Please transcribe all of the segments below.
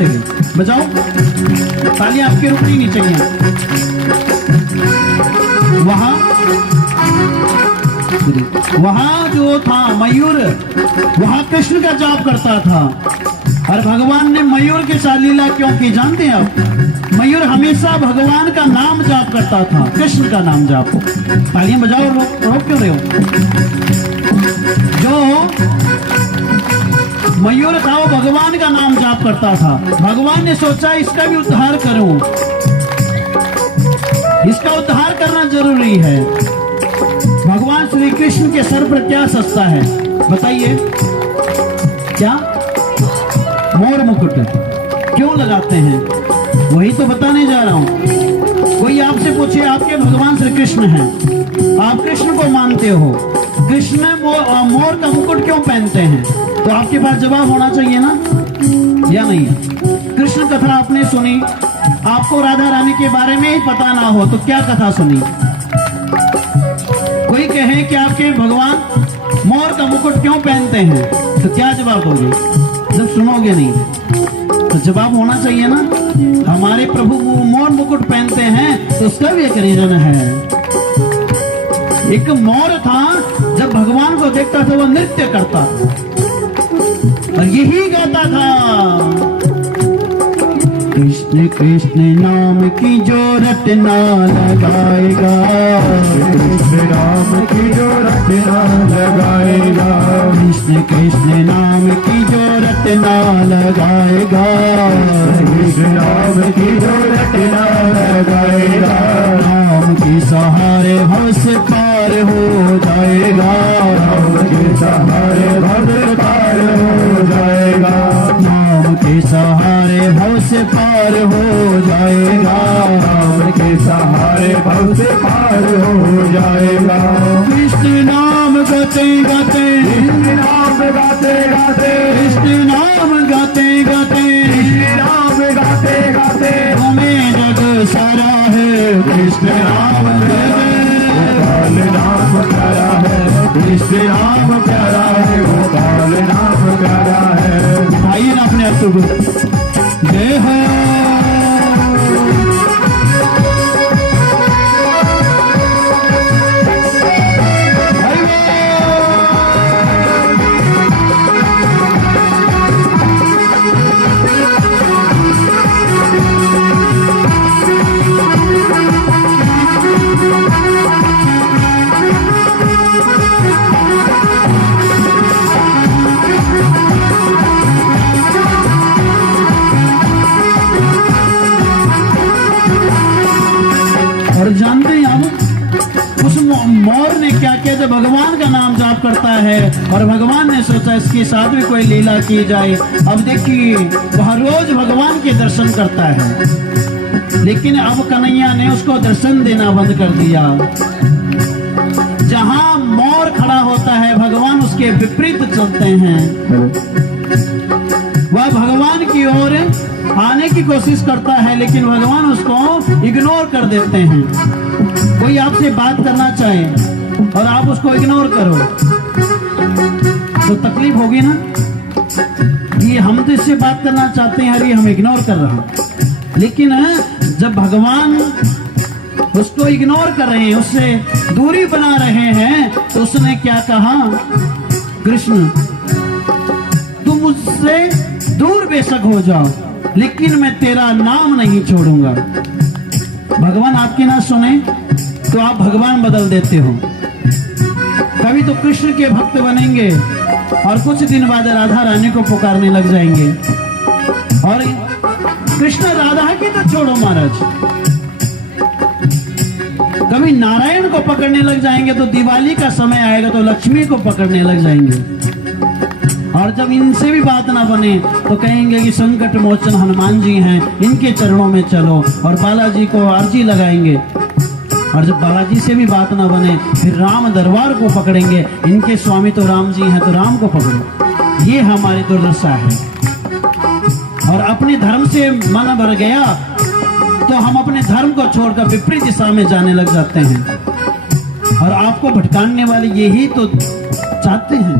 बजाते हुए। बजाओ, तालियां आपकी रुकनी नहीं चाहिए। वहां जो था मयूर, वहां कृष्ण का जाप करता था। और भगवान ने मयूर के साथ लीला क्यों की जानते हैं आप? मयूर हमेशा भगवान का नाम जाप करता था, कृष्ण का नाम जाप। तालियां बजाओ, रोक क्यों रहे हो? जो मयूर था वो भगवान का नाम जाप करता था। भगवान ने सोचा इसका भी उद्धार करूं, इसका उद्धार करना जरूरी है। भगवान श्री कृष्ण के सर पर क्या सजता है बताइए? क्या? मोर मुकुट। क्यों लगाते हैं? वही तो बताने जा रहा हूं। कोई आपसे पूछे आपके भगवान श्री कृष्ण हैं, आप कृष्ण को मानते हो, कृष्ण मोर का मुकुट क्यों पहनते हैं? तो आपके पास जवाब होना चाहिए ना, या नहीं? कृष्ण कथा आपने सुनी, आपको राधा रानी के बारे में ही पता ना हो तो क्या कथा सुनी? कोई कहे कि आपके भगवान मोर का मुकुट क्यों पहनते हैं तो क्या जवाब दोगे? जब सुनोगे नहीं तो जवाब होना चाहिए ना। हमारे प्रभु मोर मुकुट पहनते हैं तो उसका भी एक रीजन है। एक मोर था, जब भगवान को देखता था वो नृत्य करता और यही गाता था, कृष्ण कृष्ण नाम की जो रटना लगाएगा, कृष्ण नाम की जो रटना लगाएगा, कृष्ण कृष्ण नाम की जो रटना लगाएगा, कृष्ण नाम की जो रटना लगाएगा, नाम के सहारे भव से पार हो जाएगा, नाम के सहारे भव से पार हो जाएगा, नाम के सहारे भव से पार हो जाएगा, नाम के सहारे भव से पार हो जाएगा। कृष्ण नाम गाते गाते, कृष्ण नाम गाते गाते, कृष्ण नाम गाते गाते, कृष्ण नाम गाते गाते, हमें जग सारा है कृष्ण नाम गोपाल नाम प्यारा है, कृष्ण नाम प्यारा है, गोपाल नाम प्यारा है। आइए ना अपने आप को जय हो। और जानते हैं आप उस मोर ने क्या किया? जब भगवान का नाम जाप करता है और भगवान ने सोचा इसके साथ भी कोई लीला की जाए। अब देखिए वह रोज भगवान के दर्शन करता है, लेकिन अब कन्हैया ने उसको दर्शन देना बंद कर दिया। जहां मोर खड़ा होता है भगवान उसके विपरीत चलते हैं। वह भगवान की ओर आने की कोशिश करता है लेकिन भगवान उसको इग्नोर कर देते हैं। कोई आपसे बात करना चाहे और आप उसको इग्नोर करो तो तकलीफ होगी ना। ये हम तो इससे बात करना चाहते हैं, अरे हम इग्नोर कर रहे हैं, लेकिन जब भगवान उसको इग्नोर कर रहे हैं, उससे दूरी बना रहे हैं, तो उसने क्या कहा? कृष्ण तुम मुझसे दूर बेशक हो जाओ लेकिन मैं तेरा नाम नहीं छोड़ूंगा। भगवान आपकी ना सुने तो आप भगवान बदल देते हो। कभी तो कृष्ण के भक्त बनेंगे और कुछ दिन बाद राधा रानी को पुकारने लग जाएंगे। और कृष्ण राधा की तो छोड़ो महाराज, कभी नारायण को पकड़ने लग जाएंगे तो दिवाली का समय आएगा तो लक्ष्मी को पकड़ने लग जाएंगे। और जब इनसे भी बात ना बने तो कहेंगे कि संकट मोचन हनुमान जी हैं, इनके चरणों में चलो, और बालाजी को अर्जी लगाएंगे। और जब बालाजी से भी बात ना बने फिर राम दरबार को पकड़ेंगे, इनके स्वामी तो राम जी हैं तो राम को पकड़ो। ये हमारी दुर्दशा है। और अपने धर्म से मन भर गया तो हम अपने धर्म को छोड़कर विपरीत दिशा में जाने लग जाते हैं। और आपको भटकाने वाले यही तो चाहते हैं।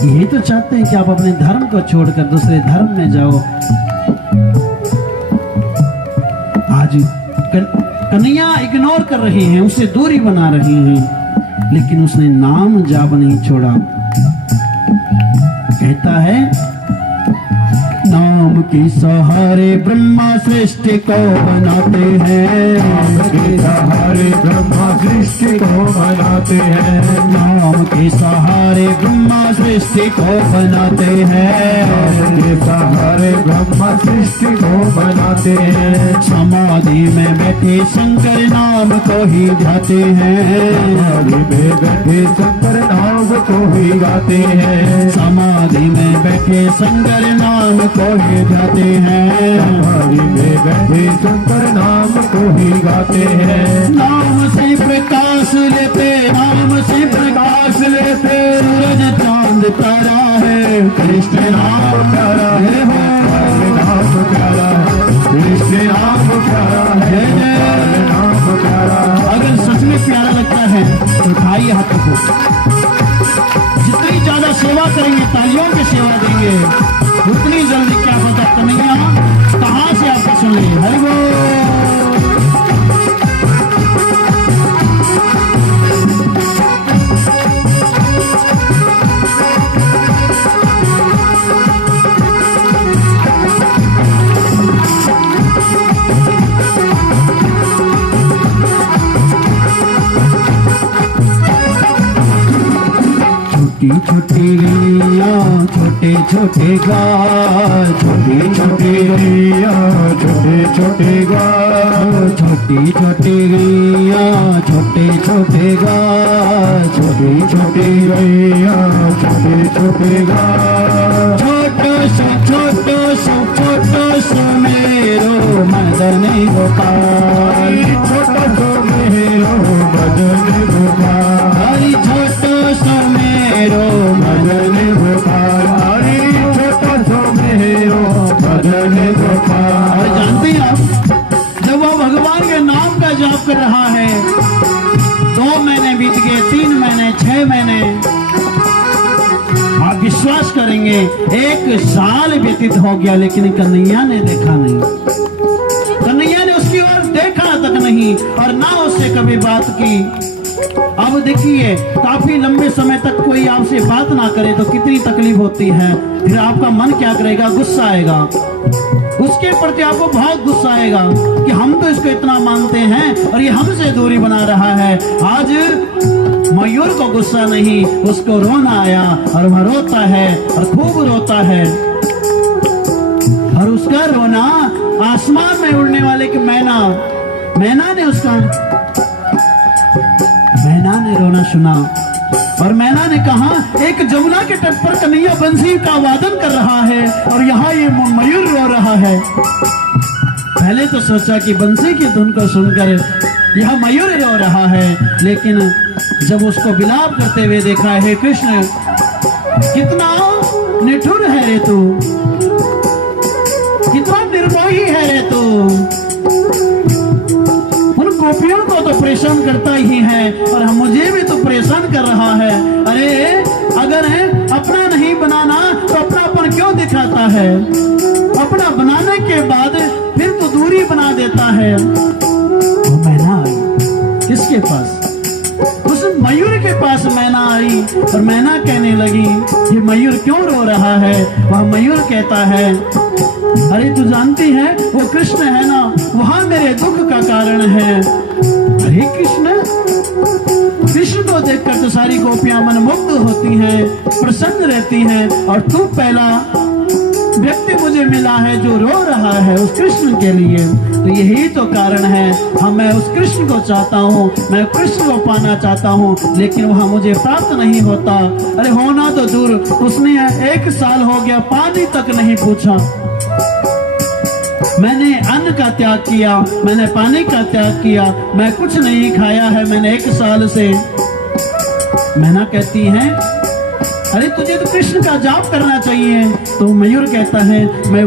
यही तो चाहते हैं कि आप अपने धर्म को छोड़कर दूसरे धर्म में जाओ। आज कन्हैया इग्नोर कर रही हैं, उससे दूरी बना रही हैं, लेकिन उसने नाम जाप नहीं छोड़ा। कहता है नाम के सहारे ब्रह्मा सृष्टि को बनाते हैं, नाम के सहारे ब्रह्मा सृष्टि को बनाते हैं, नाम के सहारे ब्रह्मा सृष्टि को बनाते हैं, नाम के सहारे ब्रह्मा सृष्टि को बनाते हैं। समाधि में बैठे शंकर नाम को ही गाते हैं, समाधि में बैठे शंकर नाम को ही गाते हैं, समाधि में बैठे शंकर नाम को ही गाते हैं, समाधि में बैठे शंकर नाम को ही गाते हैं। नाम से प्रकाश लेते, नाम से प्रकाश लेते, सूरज चांद तारा है, कृष्ण नाम प्यारा है, हरे नाम प्यारा है, कृष्ण नाम प्यारा है, हरे नाम प्यारा है। अगर सच में प्यारा लगता है तो उठाइए हाथों को। जितनी ज्यादा सेवा करेंगे, तालियों की सेवा देंगे, उतनी जल्दी क्या पता कन्हैया कहाँ से आपको सुन ले। हरि बोल। छोटी छोटी गैया छोटे छोटे गाय, छोटी छोटी गैया छोटे छोटे गाय, छोटी छोटी गैया छोटे छोटे गाय, छोटी छोटी गैया छोटे छोटे गाय। छोटो सो मेरो मदन गोपाल, छोटो सो मेरो मदन गोपाल, हरि छोटो सो मेरो मदन गोपाल, हरि छोटो सो मेरो मदन गोपाल। और जानते हैं आप, जब वो भगवान के नाम का जाप कर रहा है, 2 महीने बीत गए, 3 महीने, 6 महीने, आप विश्वास करेंगे 1 साल व्यतीत हो गया, लेकिन कन्हैया ने देखा नहीं, कन्हैया ने उसकी ओर देखा तक नहीं और ना उससे कभी बात की। अब देखिए, काफी लंबे समय तक कोई आपसे बात ना करे तो कितनी तकलीफ होती है। फिर आपका मन क्या करेगा? गुस्सा आएगा, उसके प्रति आपको बहुत गुस्सा आएगा कि हम तो इसको इतना मानते हैं और ये हमसे दूरी बना रहा है। आज मयूर को गुस्सा नहीं, उसको रोना आया और वह रोता है और खूब रोता है, और उसका रोना आसमान में उड़ने वाले की मैना ने रोना सुना, और मैना ने कहा एक जमुना के तट पर कन्हैया बंसी का वादन कर रहा है और यहाँ ये मयूर रो रहा है। पहले तो सोचा कि बंसी की धुन को सुनकर यह मयूर रो रहा है, लेकिन जब उसको विलाप करते हुए देखा, हे कृष्ण कितना निठुर है रे तू, कितना निर्मोही है रे तू, उन गोपियों को तो परेशान करता ही है और मुझे भी तो परेशान कर रहा है। अरे अगर अपना नहीं बनाना तो अपनापन क्यों दिखाता है? अपना बनाने के बाद फिर तो दूरी बना देता है। तो मैना आई किसके पास? उस मयूर के पास मैना आई और मैना कहने लगी, ये मयूर क्यों रो रहा है? वह मयूर कहता है, अरे तू जानती है वो कृष्ण है ना, वहां मेरे दुख का कारण है। अरे कृष्ण को देखकर तो सारी गोपियां मनमुग्ध होती हैं, प्रसन्न रहती हैं, और तू पहला व्यक्ति मुझे मिला है जो रो रहा है उस कृष्ण के लिए। तो यही तो कारण है, मैं उस कृष्ण को चाहता हूँ, मैं कृष्ण को पाना चाहता हूँ, लेकिन वह मुझे प्राप्त नहीं होता। अरे होना तो दूर, उसने 1 साल हो गया पानी तक नहीं पूछा। मैंने अन्न का त्याग किया, मैंने पानी का त्याग किया, मैं कुछ नहीं खाया है मैंने 1 साल से। मैना कहती है, अरे तुझे तो कृष्ण का जाप करना चाहिए। तो मयूर कहता है, मैं